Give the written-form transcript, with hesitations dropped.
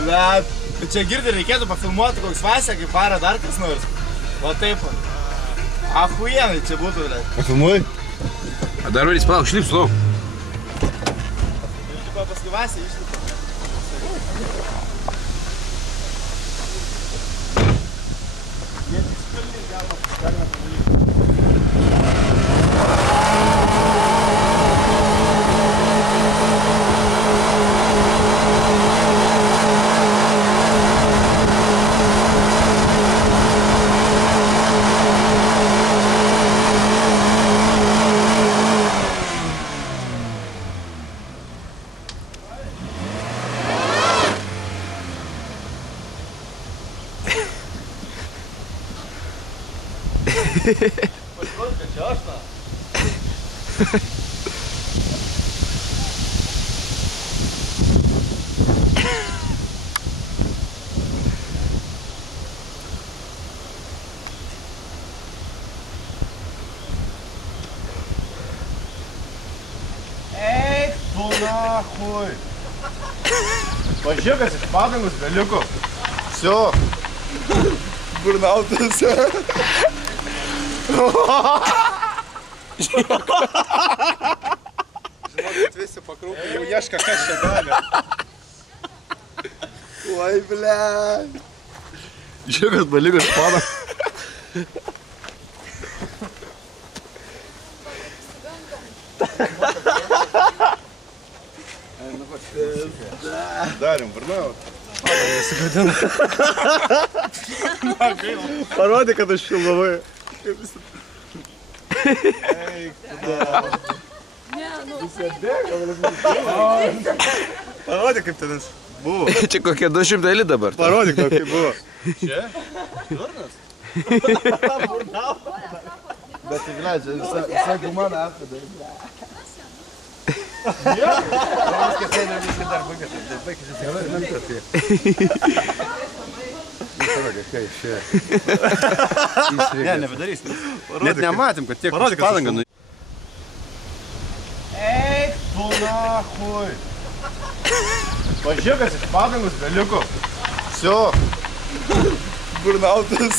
Blet, čia girdi, reikėtų pafilmuoti koks Vasė, kaip varo dar kas nors. Va taip. Ahuienai čia būtų, blet. Pafilmuoji? A dar varys, palauk, šlips, lauk. Išlipa paskui Vasė, išlipa. Jie tik spilniai galima pavalyti. Pasirodė, kad čia aš tą. Eik tu nahui. Pažiūrėkas iš padangus beliko. Всё. Burnautas. Žinokit, visi pakrūpė, jau ieška, kas čia davė. Oi, blėt. Žiūrėkas beliko iš padangus. Darim, burnaut. Parodė, kad aš filmavai. Eik, Parodė, kaip tenas buvo. Čia kokie 200 li dabar. Parodyk, kaip buvo. čia? Durnas? Bet tai, blėt, čia visai gumana apkada. Viskas eina, viskas dar baigėsi. Parodė, kai čia. Ne, nebedarys. Net nematėm, kad tiek padangą nu... Eik tu nahui. Pažiūrėkas iš padangus beliko. Всё. Burnautas.